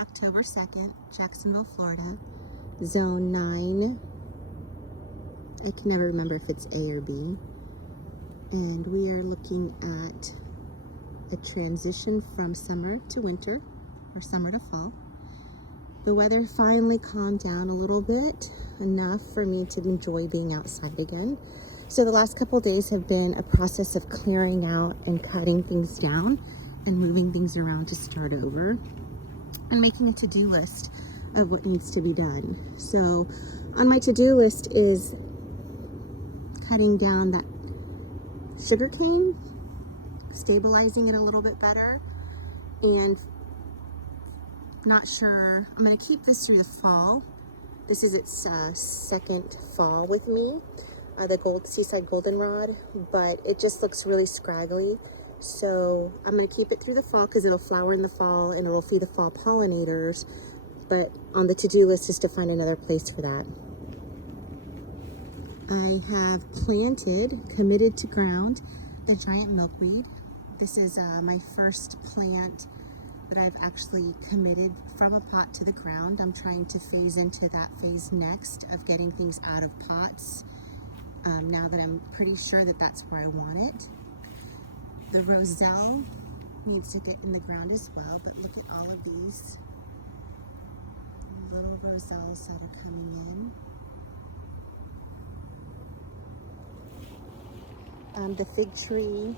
October 2nd, Jacksonville, Florida. Zone 9. I can never remember if it's A or B. And we are looking at a transition from summer to winter, or summer to fall. The weather finally calmed down a little bit, enough for me to enjoy being outside again. So the last couple of days have been a process of clearing out and cutting things down and moving things around to start over and making a to-do list of what needs to be done. So on my to-do list is cutting down that sugar cane, stabilizing it a little bit better, and not sure, I'm going to keep this through the fall. This is its second fall with me, the Seaside Goldenrod, but it just looks really scraggly. So I'm going to keep it through the fall because it'll flower in the fall and it'll feed the fall pollinators. But on the to-do list is to find another place for that. I have planted, committed to ground, the giant milkweed. This is my first plant that I've actually committed from a pot to the ground. I'm trying to phase into that phase next of getting things out of pots, now that I'm pretty sure that that's where I want it. The roselle needs to get in the ground as well, but look at all of these little roselles that are coming in. The fig tree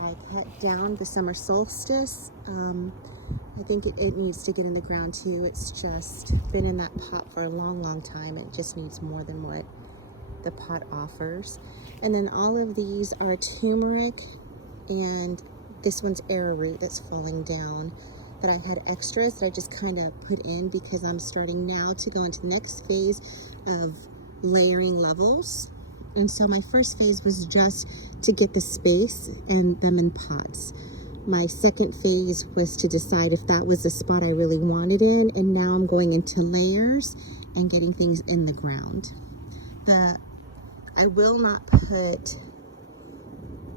I cut down the summer solstice. I think it needs to get in the ground too. It's just been in that pot for a long time. It just needs more than what the pot offers. And then all of these are turmeric, and this one's arrowroot that's falling down that I had extras that I just kind of put in because I'm starting now to go into the next phase of layering levels. And so my first phase was just to get the space and them in pots. My second phase was to decide if that was the spot I really wanted in, and now I'm going into layers and getting things in the ground. I will not put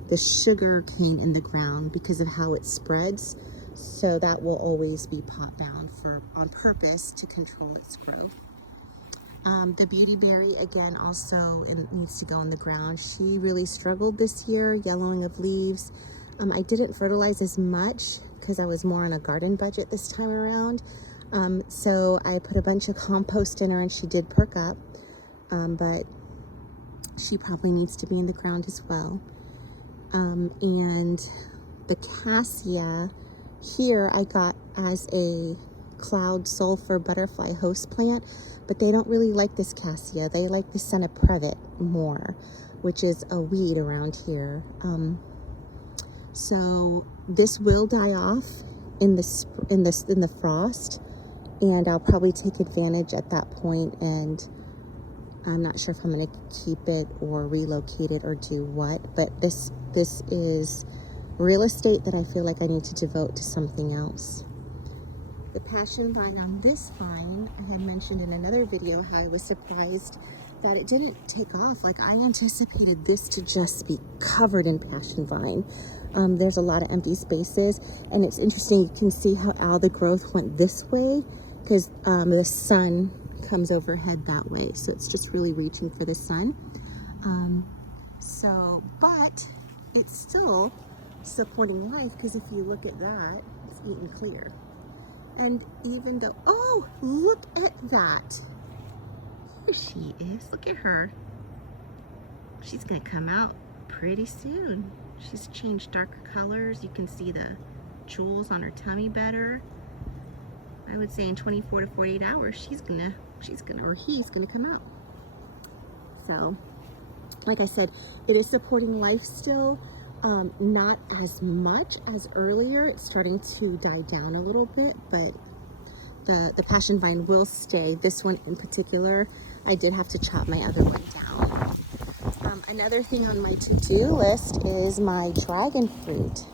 the sugar cane in the ground because of how it spreads, so that will always be pot bound on purpose to control its growth. The beautyberry, again, also needs to go in the ground. She really struggled this year, yellowing of leaves. I didn't fertilize as much because I was more on a garden budget this time around. So I put a bunch of compost in her and she did perk up, but she probably needs to be in the ground as well. And the cassia here I got as a cloud sulfur butterfly host plant, but they don't really like this cassia. They like the Senna Brevet more, which is a weed around here. So this will die off in the frost, and I'll probably take advantage at that point, and I'm not sure if I'm going to keep it or relocate it or do what, but this is real estate that I feel like I need to devote to something else. The passion vine on this vine, I had mentioned in another video how I was surprised that it didn't take off. Like, I anticipated this to just be covered in passion vine. There's a lot of empty spaces, and it's interesting, you can see how all the growth went this way because the sun comes overhead that way, so it's just really reaching for the sun. But it's still supporting life, because if you look at that, it's eaten clear. And even though, oh, look at that. Here she is. Look at her. She's going to come out pretty soon. She's changed darker colors. You can see the jewels on her tummy better. I would say in 24 to 48 hours, he's gonna come out. So, like I said, it is supporting life still. Not as much as earlier. It's starting to die down a little bit, but the passion vine will stay. This one in particular, I did have to chop my other one down. Another thing on my to-do list is my dragon fruit.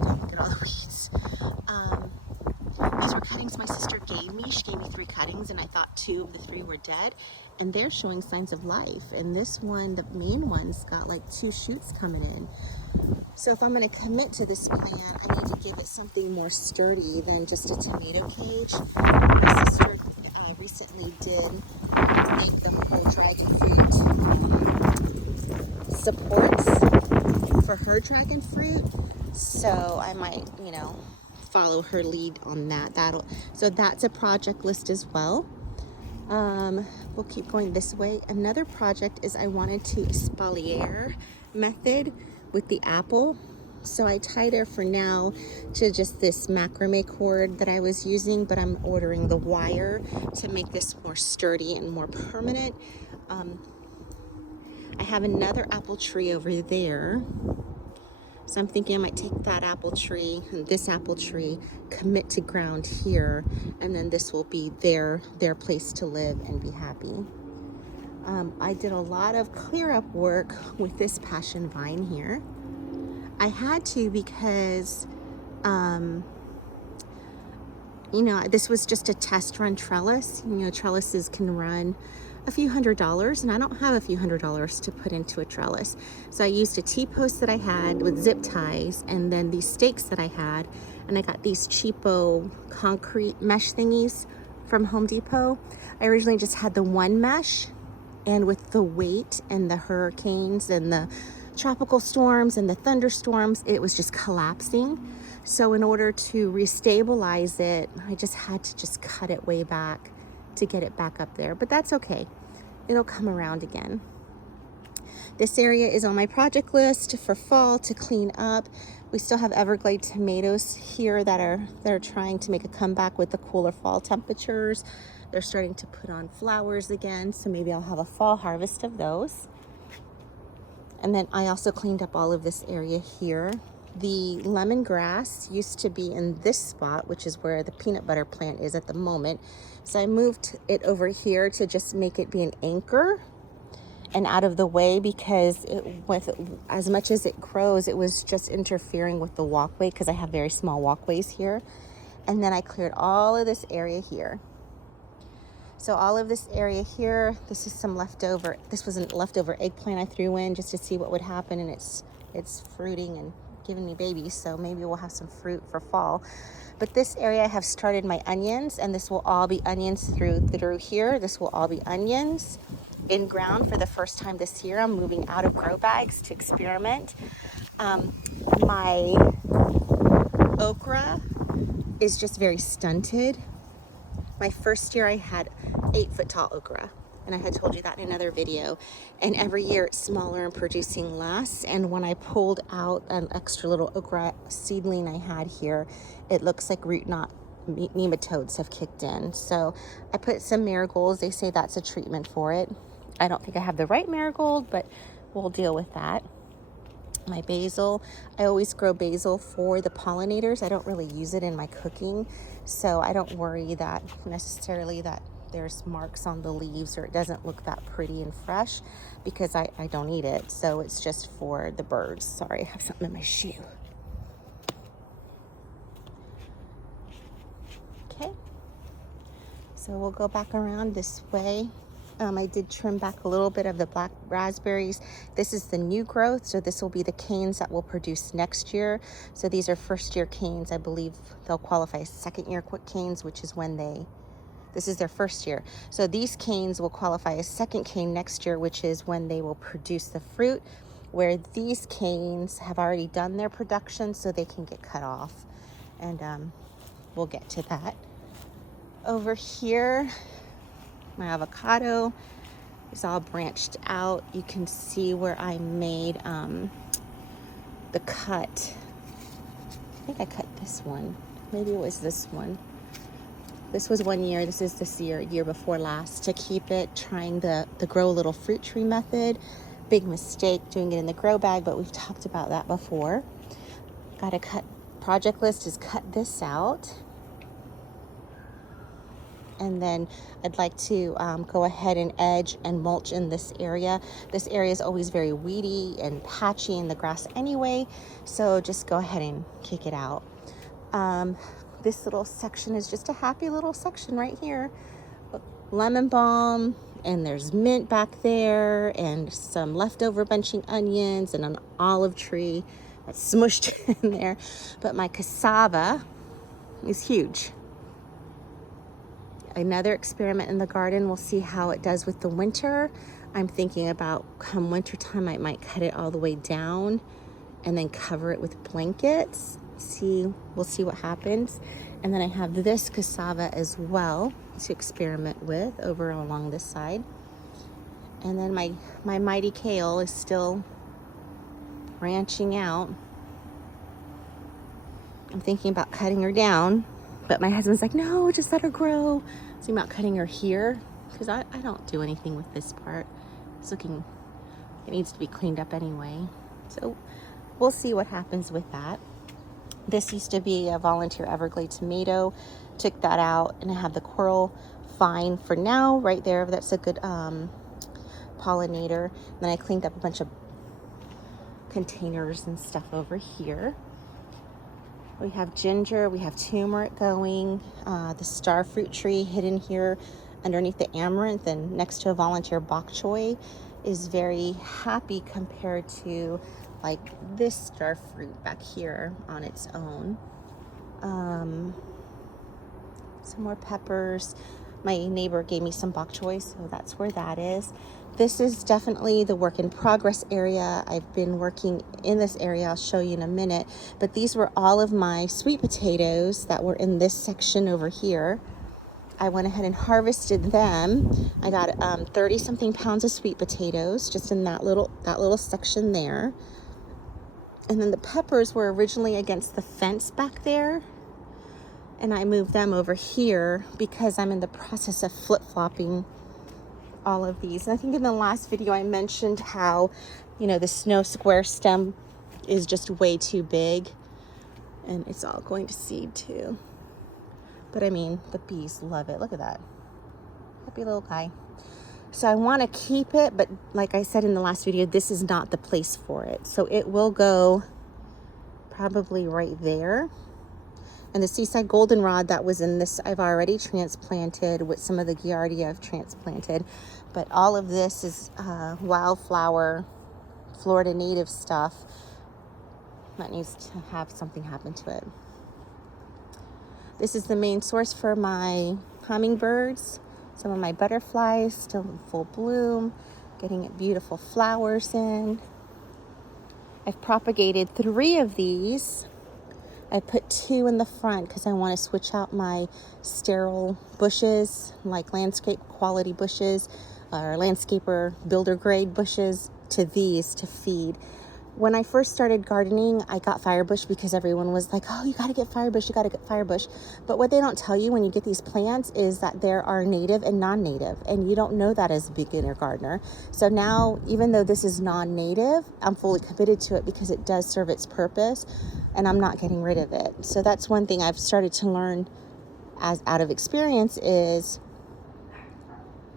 Look at all the weeds. These were cuttings my sister gave me. She gave me 3 cuttings, and I thought 2 of the 3 were dead, and they're showing signs of life. And this one, the main one's got like 2 shoots coming in. So if I'm going to commit to this plant, I need to give it something more sturdy than just a tomato cage. My sister recently did make the whole dragon fruit supports for her dragon fruit. So I might, you know, follow her lead on that. So that's a project list as well. We'll keep going this way. Another project is I wanted to espalier method with the apple. So I tied her for now to just this macrame cord that I was using, but I'm ordering the wire to make this more sturdy and more permanent. I have another apple tree over there. So I'm thinking I might take that apple tree and this apple tree, commit to ground here, and then this will be their place to live and be happy. I did a lot of clear up work with this passion vine here. I had to because, you know, this was just a test run trellis. You know, trellises can run a few $100s, and I don't have a few $100s to put into a trellis. So I used a T-post that I had with zip ties, and then these stakes that I had, and I got these cheapo concrete mesh thingies from Home Depot. I originally just had the one mesh, and with the weight and the hurricanes and the tropical storms and the thunderstorms, it was just collapsing. So in order to restabilize it, I just had to just cut it way back to get it back up there, but that's okay. It'll come around again. This area is on my project list for fall to clean up. We still have Everglade tomatoes here that are trying to make a comeback with the cooler fall temperatures. They're starting to put on flowers again, so maybe I'll have a fall harvest of those. And then I also cleaned up all of this area here. The lemongrass used to be in this spot, which is where the peanut butter plant is at the moment. So I moved it over here to just make it be an anchor and out of the way, because with as much as it grows, it was just interfering with the walkway because I have very small walkways here. And then I cleared all of this area here. So all of this area here, this is some leftover, this was a leftover eggplant I threw in just to see what would happen, and it's fruiting and giving me babies, so maybe we'll have some fruit for fall. But this area I have started my onions, and this will all be onions through here. This will all be onions in ground for the first time this year. I'm moving out of grow bags to experiment. My okra is just very stunted. My first year I had 8-foot tall okra, and I had told you that in another video, and every year it's smaller and producing less. And when I pulled out an extra little okra seedling I had here, it looks like root knot nematodes have kicked in. So I put some marigolds. They say that's a treatment for it. I don't think I have the right marigold, but we'll deal with that. My basil, I always grow basil for the pollinators. I don't really use it in my cooking, so I don't worry that necessarily that there's marks on the leaves or it doesn't look that pretty and fresh, because I don't eat it. So it's just for the birds. Sorry, I have something in my shoe. Okay, so we'll go back around this way. I did trim back a little bit of the black raspberries. This is the new growth, so this will be the canes that will produce next year. So these are first year canes. I believe they'll qualify as second year canes, which is when this is their first year. So these canes will qualify as second cane next year, which is when they will produce the fruit, where these canes have already done their production, so they can get cut off. And we'll get to that. Over here, my avocado is all branched out. You can see where I made the cut. I think I cut this one. Maybe it was this one. This was one year. This is this year before last, to keep it, trying the grow a little fruit tree method. Big mistake doing it in the grow bag, but we've talked about that before. Got to cut, project list is cut this out. And then I'd like to go ahead and edge and mulch in this area. This area is always very weedy and patchy in the grass anyway, so just go ahead and kick it out. This little section is just a happy little section right here. Lemon balm, and there's mint back there, and some leftover bunching onions, and an olive tree that's smushed in there. But my cassava is huge. Another experiment in the garden. We'll see how it does with the winter. I'm thinking about come winter time, I might cut it all the way down and then cover it with blankets. We'll see what happens. And then I have this cassava as well to experiment with over along this side. And then my mighty kale is still branching out. I'm thinking about cutting her down, but my husband's like, no, just let her grow. Thinking about cutting her here because I don't do anything with this part. It's looking, it needs to be cleaned up anyway. So we'll see what happens with that. This used to be a volunteer Everglade tomato. Took that out, and I have the coral vine for now right there. That's a good pollinator. And then I cleaned up a bunch of containers and stuff over here. We have ginger, we have turmeric going, the star fruit tree hidden here underneath the amaranth and next to a volunteer bok choy is very happy compared to like this star fruit back here on its own. Some more peppers. My neighbor gave me some bok choy, so that's where that is. This is definitely the work in progress area. I've been working in this area. I'll show you in a minute. But these were all of my sweet potatoes that were in this section over here. I went ahead and harvested them. I got 30 something pounds of sweet potatoes just in that little section there. And then the peppers were originally against the fence back there. And I moved them over here because I'm in the process of flip-flopping all of these. And I think in the last video I mentioned how, you know, the snow square stem is just way too big. And it's all going to seed too. But I mean, the bees love it. Look at that. Happy little guy. So I want to keep it, but like I said in the last video, this is not the place for it. So it will go probably right there. And the Seaside Goldenrod that was in this, I've already transplanted with some of the Giardia I've transplanted. But all of this is wildflower, Florida native stuff that needs to have something happen to it. This is the main source for my hummingbirds. Some of my butterflies still in full bloom, getting beautiful flowers in. I've propagated 3 of these. I put 2 in the front because I want to switch out my sterile bushes, like landscape quality bushes or landscaper builder grade bushes, to these to feed. When I first started gardening, I got firebush because everyone was like, oh, you got to get firebush, you got to get firebush. But what they don't tell you when you get these plants is that there are native and non-native, and you don't know that as a beginner gardener. So now, even though this is non-native, I'm fully committed to it because it does serve its purpose, and I'm not getting rid of it. So that's one thing I've started to learn as out of experience is,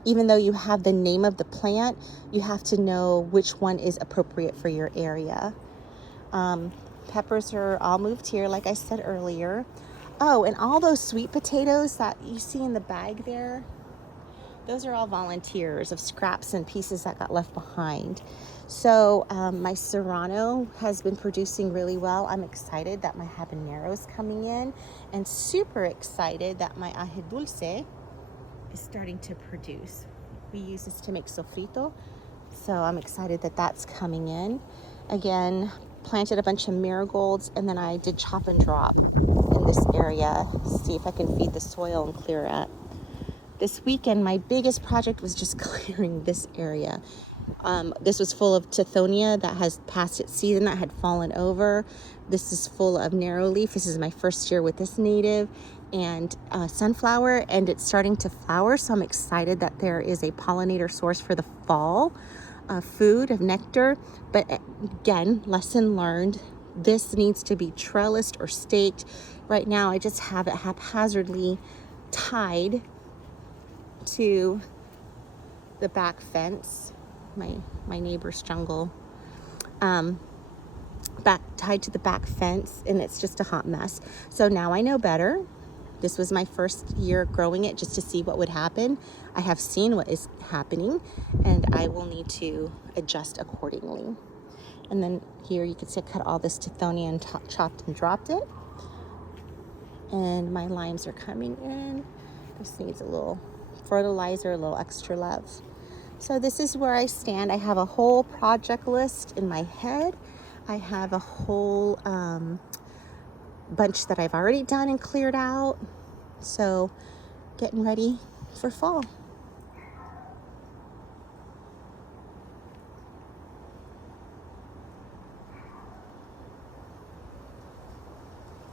even though you have the name of the plant, you have to know which one is appropriate for your area. Peppers are all moved here, like I said earlier. Oh, and all those sweet potatoes that you see in the bag there, those are all volunteers of scraps and pieces that got left behind. So my serrano has been producing really well. I'm excited that my habanero is coming in, and super excited that my ají dulce is starting to produce. We use this to make sofrito, so I'm excited that that's coming in. Again, planted a bunch of marigolds, and then I did chop and drop in this area, see if I can feed the soil and clear it. This weekend, my biggest project was just clearing this area. This was full of tithonia that has passed its season, that had fallen over. This is full of narrow leaf. This is my first year with this native, and sunflower, and it's starting to flower. So I'm excited that there is a pollinator source for the fall food of nectar. But again, lesson learned. This needs to be trellised or staked. Right now, I just have it haphazardly tied to the back fence, my neighbor's jungle, tied to the back fence, and it's just a hot mess. So now I know better. This was my first year growing it just to see what would happen. I have seen what is happening, and I will need to adjust accordingly. And then here you can see I cut all this Tithonia and chopped and dropped it. And my limes are coming in. This needs a little fertilizer, a little extra love. So this is where I stand. I have a whole project list in my head. I have a whole bunch that I've already done and cleared out. So getting ready for fall.